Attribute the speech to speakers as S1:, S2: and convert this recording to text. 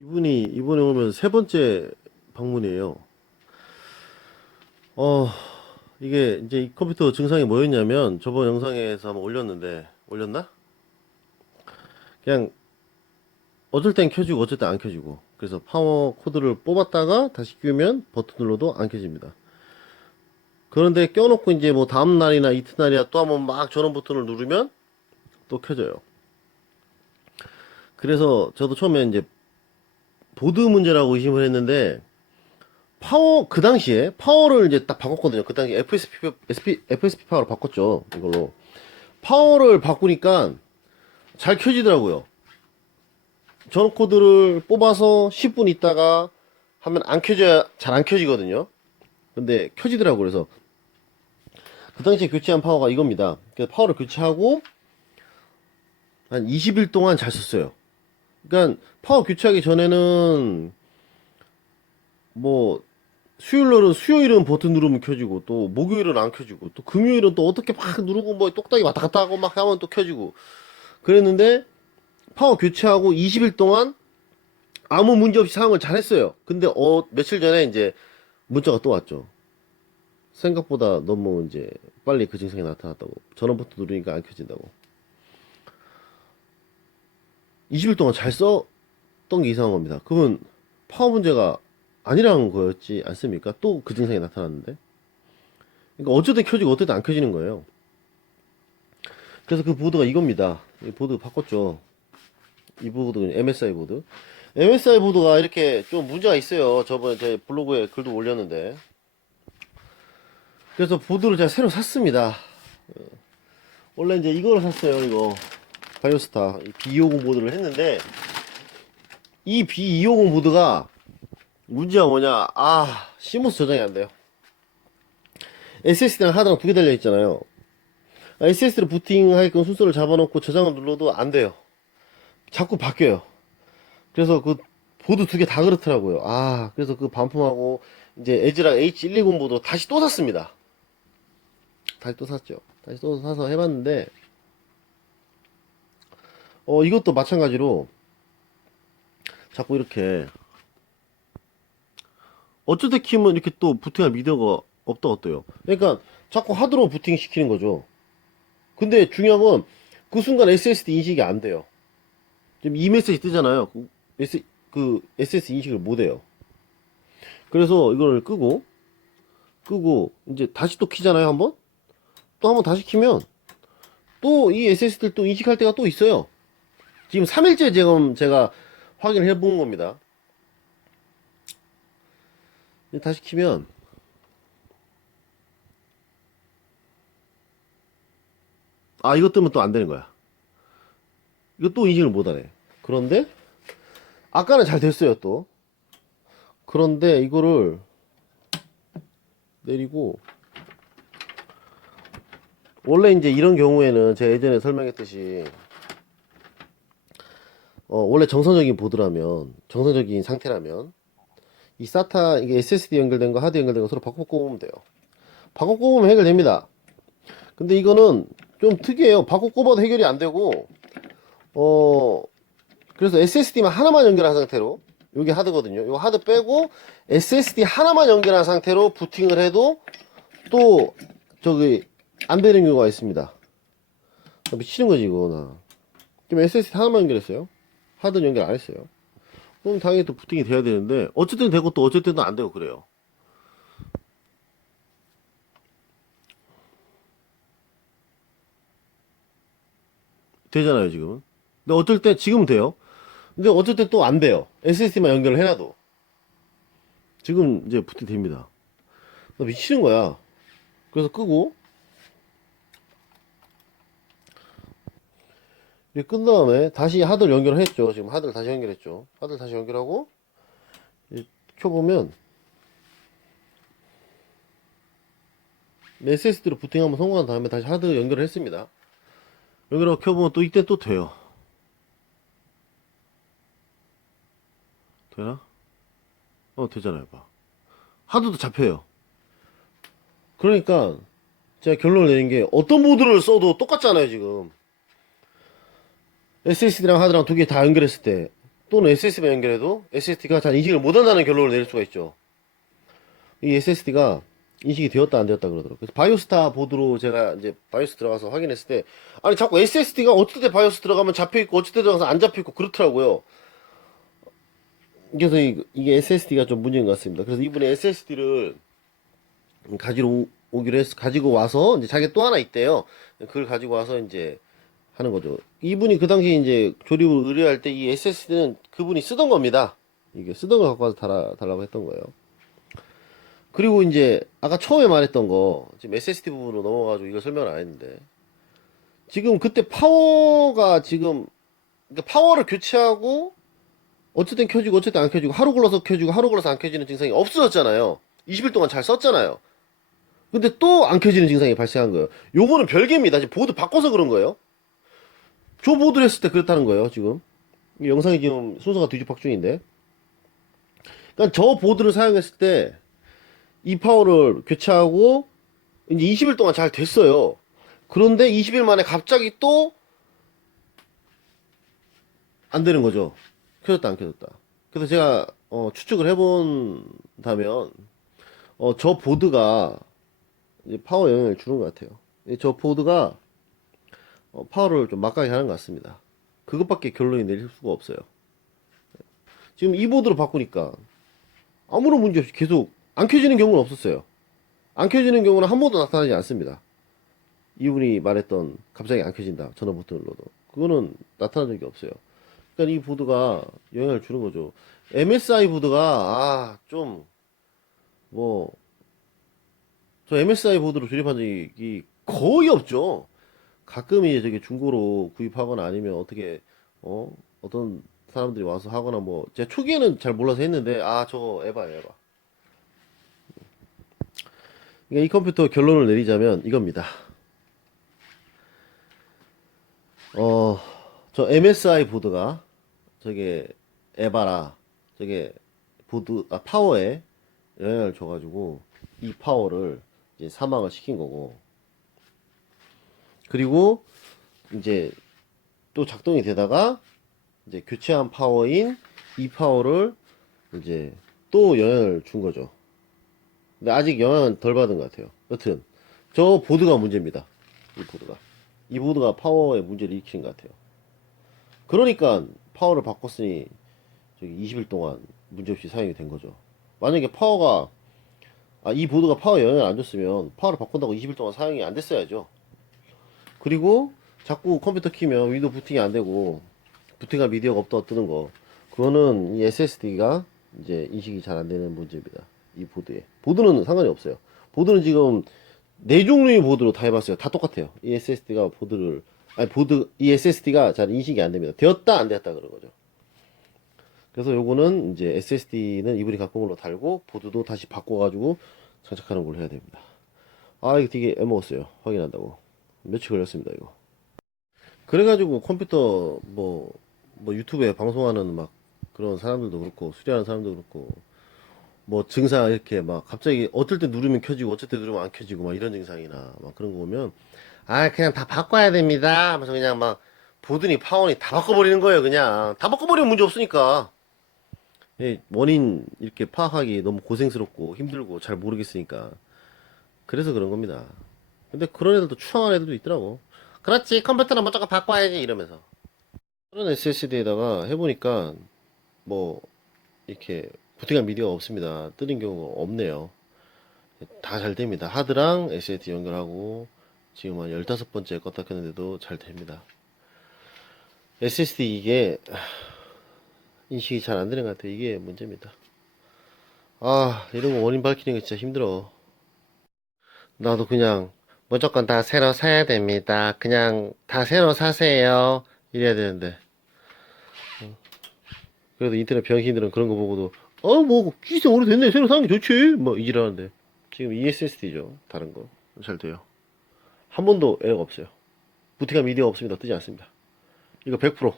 S1: 이분이 이번에 오면 세 번째 방문이에요. 어, 이게 이제 이 컴퓨터 증상이 뭐였냐면 저번 영상에서 한번 올렸는데 올렸나? 그냥 어쩔 땐 켜지고 어쩔 땐 안 켜지고 그래서 파워 코드를 뽑았다가 다시 끼우면 버튼 눌러도 안 켜집니다. 그런데 껴놓고 이제 뭐 다음 날이나 이튿날이야 또 한번 막 전원 버튼을 누르면 또 켜져요. 그래서 저도 처음에 이제 보드 문제라고 의심을 했는데 파워 그 당시에 파워를 이제 딱 바꿨거든요. 그 당시 FSP SP, FSP 파워로 바꿨죠. 이걸로 파워를 바꾸니까 잘 켜지더라고요. 전원 코드를 뽑아서 10분 있다가 하면 안 켜져야 잘안 켜지거든요. 근데 켜지더라고 그래서 그 당시에 교체한 파워가 이겁니다. 그래서 파워를 교체하고 한 20일 동안 잘 썼어요. 그러니까 파워 교체하기 전에는 뭐 수요일날은 수요일은 버튼 누르면 켜지고 또 목요일은 안 켜지고 또 금요일은 또 어떻게 막 누르고 뭐 똑딱이 왔다 갔다 하고 막 하면 또 켜지고 그랬는데 파워 교체하고 20일 동안 아무 문제 없이 사용을 잘 했어요. 근데 어 며칠 전에 이제 문자가 또 왔죠. 생각보다 너무 이제 빨리 그 증상이 나타났다고 전원 버튼 누르니까 안 켜진다고 20일 동안 잘 썼던 게 이상한 겁니다. 그러면 파워 문제가 아니라는 거였지 않습니까? 또 그 증상이 나타났는데. 그러니까 어쨌든 켜지고 어쨌든 안 켜지는 거예요. 그래서 그 보드가 이겁니다. 이 보드 바꿨죠. 이 보드는 MSI 보드. MSI 보드가 이렇게 좀 문제가 있어요. 저번에 제 블로그에 글도 올렸는데. 그래서 보드를 제가 새로 샀습니다. 어, 원래 이제 이거를 샀어요. 이거 바이오스타 B250 보드를 했는데 이 B250 보드가 문제가 뭐냐? 아 시모스 저장이 안 돼요. SSD랑 하드랑 두 개 달려 있잖아요. SSD를 부팅하게끔 순서를 잡아놓고 저장을 눌러도 안 돼요. 자꾸 바뀌어요. 그래서 그 보드 두 개 다 그렇더라고요. 아 그래서 그 반품하고 이제 에즈락 H120 보드 다시 또 샀습니다. 다시 또 샀죠. 다시 또 사서 해봤는데 어, 이것도 마찬가지로 자꾸 이렇게 때 키면 이렇게 또 부팅할 미디어가 없다 어때요? 그러니까 자꾸 하드로 부팅 시키는 거죠. 근데 중요한 건 그 순간 SSD 인식이 안 돼요. 지금 이 메시지 뜨잖아요. 그, S, 그 SS 인식을 못 해요. 그래서 이걸 끄고 끄고 이제 다시 또 키잖아요 한번 또 한번 다시 키면 또 이 SSD를 또 인식할 때가 또 있어요. 지금 3일째 지금 제가 확인을 해본 겁니다. 다시 키면 아 이것 때문에 또안 되는 거야. 이거 또 인식을 못 하네. 그런데 아까는 잘 됐어요 또. 그런데 이거를 내리고 원래 이제 이런 경우에는 제가 예전에 설명했듯이 어, 원래 정상적인 보드라면, 정상적인 상태라면, 이 SATA, 이게 SSD 연결된 거, 하드 연결된 거 서로 바꿔 꼽으면 돼요. 바꿔 꼽으면 해결됩니다. 근데 이거는 좀 특이해요. 바꿔 꼽아도 해결이 안 되고, 어, 그래서 SSD만 하나만 연결한 상태로, 여기 하드거든요. 이거 하드 빼고, SSD 하나만 연결한 상태로 부팅을 해도, 또, 저기, 안 되는 경우가 있습니다. 나 미치는 거지, 이거, 나. 지금 SSD 하나만 연결했어요. 하드 연결 안 했어요. 그럼 당연히 또 부팅이 돼야 되는데 어쨌든 되고 또 어쨌든 안 되고 그래요. 되잖아요 지금은. 근데 어쩔 때 지금은 돼요. 근데 어쩔 때 또 안 돼요. SSD만 연결을 해놔도 지금 이제 부팅 됩니다. 나 미치는 거야. 그래서 끄고 이렇게 끈 다음에 다시 하드를 연결을 했죠. 지금 하드를 다시 연결했죠. 하드를 다시 연결하고 켜보면 SSD로 부팅 한번 성공한 다음에 다시 하드 연결을 했습니다. 연결하고 켜보면 또 이때 또 돼요. 되나? 어 되잖아요. 봐. 하드도 잡혀요. 그러니까 제가 결론을 내린 게 어떤 모드를 써도 똑같잖아요 지금. SSD랑 하드랑 두 개 다 연결했을 때 또는 SSD만 연결해도 SSD가 잘 인식을 못한다는 결론을 내릴 수가 있죠. 이 SSD가 인식이 되었다 안 되었다 그러더라고요. 그래서 바이오스타 보드로 제가 이제 바이오스 들어가서 확인했을 때 아니 자꾸 SSD가 때 바이오스 들어가면 잡혀 있고 때 들어가서 안 잡혀 있고 그렇더라고요. 그래서 이, 이게 SSD가 좀 문제인 것 같습니다. 그래서 이분이 SSD를 가지러 오- 오기로 했, 가지고 와서 이제 자기 또 하나 있대요. 그걸 가지고 와서 이제 하는 거죠. 이분이 그 당시 이제 조립을 의뢰할 때 이 SSD는 그분이 쓰던 겁니다. 이게 쓰던 걸 갖고 와서 달아, 달라고 했던 거예요. 그리고 이제 아까 처음에 말했던 거 지금 SSD 부분으로 넘어가지고 이거 설명을 안 했는데 지금 그때 파워가 지금 그러니까 파워를 교체하고 어쨌든 켜지고 어쨌든 안 켜지고 하루 걸러서 켜지고 하루 걸러서 안 켜지는 증상이 없어졌잖아요. 20일 동안 잘 썼잖아요. 근데 또 안 켜지는 증상이 발생한 거예요. 요거는 별개입니다. 지금 보드 바꿔서 그런 거예요. 저 보드를 했을 때 그랬다는 거예요, 지금. 이 영상이 지금 순서가 뒤집박 중인데. 그러니까 저 보드를 사용했을 때 이 파워를 교체하고 이제 20일 동안 잘 됐어요. 그런데 20일 만에 갑자기 또 안 되는 거죠. 켜졌다 안 켜졌다. 그래서 제가 어, 추측을 해본다면 어, 저 보드가 파워 영향을 주는 것 같아요. 이저 보드가 어, 파워를 좀 막강하게 하는 것 같습니다. 그것밖에 결론이 내릴 수가 없어요. 지금 이 보드로 바꾸니까 아무런 문제 없이 계속 안 켜지는 경우는 없었어요. 안 켜지는 경우는 한 번도 나타나지 않습니다. 이분이 말했던 갑자기 안 켜진다 전원 버튼 눌러도 그거는 나타난 적이 없어요. 그러니까 이 보드가 영향을 주는 거죠. MSI 보드가 아 좀 뭐 저 MSI 보드로 조립한 적이 거의 없죠. 가끔 이제 저기 중고로 구입하거나 아니면 어떻게 어 어떤 사람들이 와서 하거나 뭐 제가 초기에는 잘 몰라서 했는데 아 저거 에바야 에바. 그러니까 이 컴퓨터 결론을 내리자면 이겁니다. 어, 저 MSI 보드가 저게 에바라 저게 보드 아 파워에 영향을 줘가지고 이 파워를 이제 사망을 시킨 거고 그리고 이제 또 작동이 되다가 이제 교체한 파워인 이 파워를 이제 또 영향을 준 거죠. 근데 아직 영향은 덜 받은 것 같아요. 여튼 저 보드가 문제입니다. 이 보드가 이 보드가 파워에 문제를 일으키는 것 같아요. 그러니까 파워를 바꿨으니 저기 20일 동안 문제없이 사용이 된 거죠. 만약에 파워가 아, 이 보드가 파워에 영향을 안 줬으면 파워를 바꾼다고 20일 동안 사용이 안 됐어야죠. 그리고 자꾸 컴퓨터 키면 윈도우 부팅이 안 되고 부팅한 미디어가 없다 뜨는 거 그거는 이 SSD가 이제 인식이 잘 안 되는 문제입니다. 이 보드에 보드는 상관이 없어요. 보드는 지금 네 종류의 보드로 다 해봤어요. 다 똑같아요. 이 SSD가 보드를 아니 보드 이 SSD가 잘 인식이 안 됩니다. 되었다 안 되었다 그런 거죠. 그래서 요거는 이제 SSD는 이분이 갖고 온 걸로 달고 보드도 다시 바꿔가지고 장착하는 걸로 해야 됩니다. 아 이거 되게 애먹었어요. 확인한다고 며칠 걸렸습니다 이거. 그래가지고 컴퓨터 뭐, 뭐 유튜브에 방송하는 막 그런 사람들도 그렇고 수리하는 사람도 그렇고 뭐 증상 이렇게 막 갑자기 어떨 때 누르면 켜지고 어쩔 때 누르면 안 켜지고 막 이런 증상이나 막 그런 거 보면 아 그냥 다 바꿔야 됩니다. 하면서 그냥 막 보더니 파원이 다 바꿔버리는 거예요 그냥. 다 바꿔버리면 문제 없으니까. 예, 원인 이렇게 파악하기 너무 고생스럽고 힘들고 잘 모르겠으니까. 그래서 그런 겁니다 근데 그런 애들도 추앙하는 애들도 있더라고. 그렇지 컴퓨터는 무조건 바꿔야지 이러면서. 그런 SSD에다가 해보니까 뭐 이렇게 부팅한 미디어가 없습니다. 뜨는 경우가 없네요. 다 잘 됩니다. 하드랑 SSD 연결하고 지금 한 15번째 껐다 켰는데도 잘 됩니다. SSD 이게 하, 인식이 잘 안 되는 것 같아요. 이게 문제입니다. 아 이런 거 원인 밝히는 게 진짜 힘들어. 나도 그냥 무조건 다 새로 사야 됩니다. 그냥 다 새로 사세요. 이래야 되는데. 어. 그래도 인터넷 병신들은 그런 거 보고도 어뭐 진짜 오래됐네. 새로 사는 게 좋지. 뭐 이지라는데. 지금 ESSD죠. 다른 거. 잘 돼요. 한 번도 에러가 없어요. 부팅한 미디어 없습니다. 뜨지 않습니다. 이거 100%